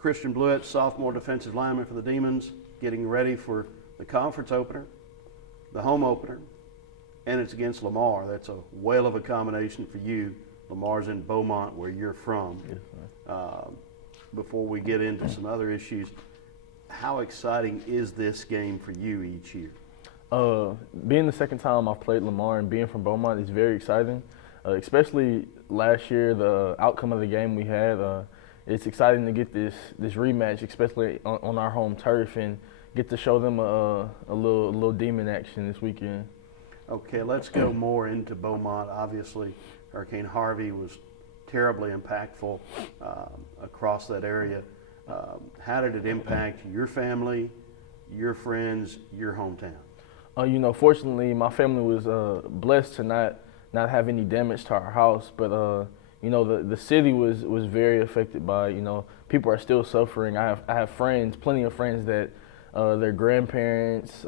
Christian Bluiett, sophomore defensive lineman for the Demons, getting ready for the conference opener, the home opener, and it's against Lamar. That's a whale of a combination for you. Lamar's in Beaumont, where you're from. Yes, Before we get into some other issues, how exciting is this game for you each year? Being the second time I've played Lamar and being from Beaumont is very exciting, especially last year, the outcome of the game we had. It's exciting to get this rematch, especially on our home turf, and get to show them a little demon action this weekend. Okay, let's go more into Beaumont. Obviously, Hurricane Harvey was terribly impactful across that area. How did it impact your family, your friends, your hometown? Fortunately, my family was blessed to not have any damage to our house, but the city was very affected by. People are still suffering. I have friends, plenty of friends that their grandparents,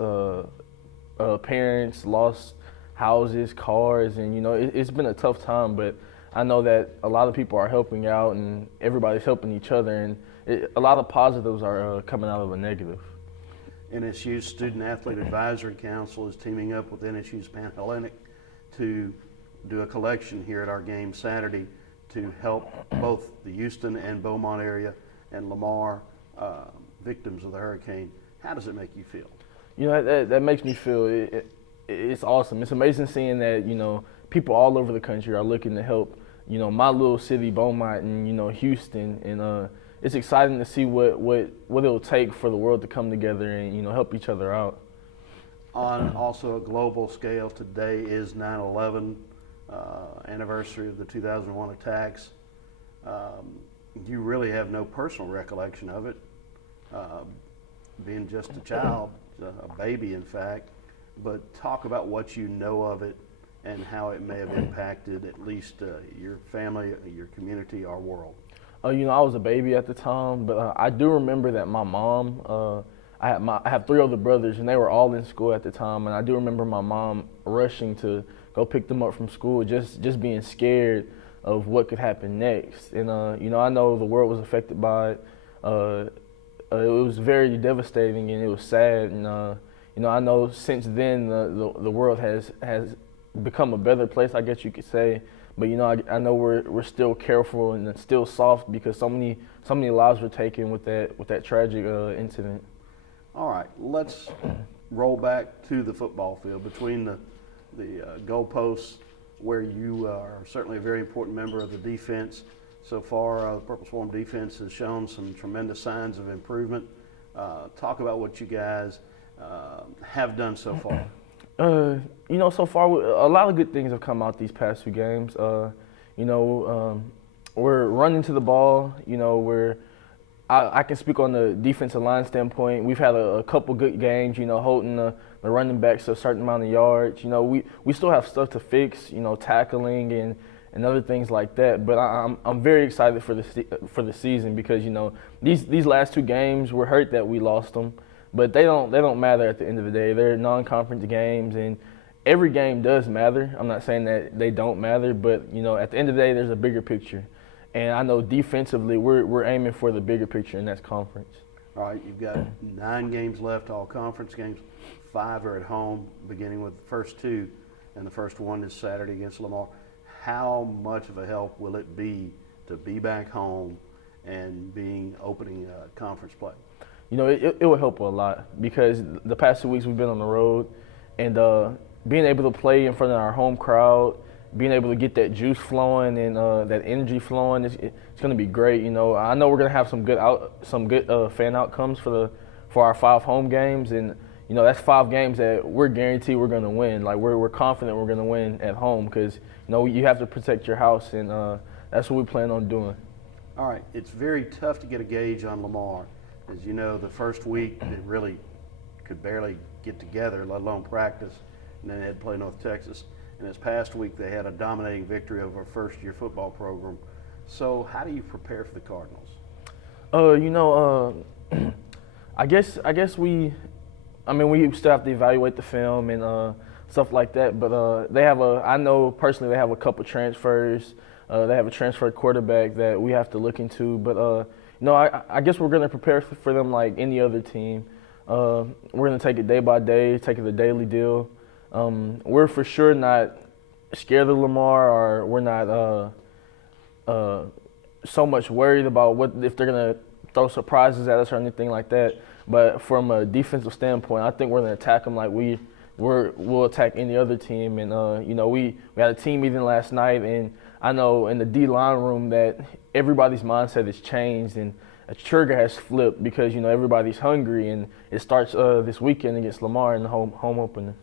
parents lost houses, cars, and it's been a tough time. But I know that a lot of people are helping out, and everybody's helping each other, and a lot of positives are coming out of a negative. NSU's Student Athlete Advisory Council is teaming up with NSU's Panhellenic to do a collection here at our game Saturday to help both the Houston and Beaumont area and Lamar victims of the hurricane. How does it make you feel? That makes me feel it's awesome. It's amazing seeing that people all over the country are looking to help my little city Beaumont and Houston, and it's exciting to see what it'll take for the world to come together and help each other out. On also a global scale, today is 9/11 anniversary of the 2001 attacks. You really have no personal recollection of it, being just a child, a baby in fact, but talk about what you know of it and how it may have impacted at least your family, your community, our world. I was a baby at the time, but I do remember that my mom, I have three older brothers, and they were all in school at the time, and I do remember my mom rushing to go pick them up from school, just being scared of what could happen next. And I know the world was affected by it. It was very devastating, and it was sad. And I know since then the world has become a better place, I guess you could say. But I know we're still careful and still soft because so many lives were taken with that tragic incident. All right, let's roll back to the football field between the goalposts, where you are certainly a very important member of the defense. So far, the Purple Swarm defense has shown some tremendous signs of improvement. Talk about what you guys have done so far. So far, a lot of good things have come out these past few games. We're running to the ball. I can speak on the defensive line standpoint. We've had a couple good games, holding the running backs to a certain amount of yards. We still have stuff to fix, tackling and other things like that. But I'm very excited for the season because these last two games, we're hurt that we lost them. But they don't matter at the end of the day. They're non-conference games, and every game does matter. I'm not saying that they don't matter, but at the end of the day, there's a bigger picture. And I know defensively, we're aiming for the bigger picture, and that's conference. All right, you've got 9 games left, all conference games. 5 are at home, beginning with the first 2, and the first one is Saturday against Lamar. How much of a help will it be to be back home and opening conference play? It will help a lot because the past 2 weeks we've been on the road, and being able to play in front of our home crowd, being able to get that juice flowing and that energy flowing, it's going to be great. I know we're going to have some good fan outcomes for our 5 home games, and that's 5 games that we're guaranteed we're going to win. Like we're confident we're going to win at home because you have to protect your house, and that's what we plan on doing. All right, it's very tough to get a gauge on Lamar. As you know, the first week they really could barely get together, let alone practice, and then they had to play North Texas. And this past week they had a dominating victory over a first-year football program. So how do you prepare for the Cardinals? I guess we still have to evaluate the film and stuff like that. But I know personally they have a couple transfers. They have a transfer quarterback that we have to look into. But No, I guess we're going to prepare for them like any other team. We're going to take it day by day, take it a daily deal. We're for sure not scared of Lamar, or we're not so much worried about what if they're going to throw surprises at us or anything like that. But from a defensive standpoint, I think we're going to attack them like we'll attack any other team. And you know, we had a team meeting last night, and I know in the D-line room that everybody's mindset has changed and a trigger has flipped because, you know, everybody's hungry, and it starts this weekend against Lamar in the home opener.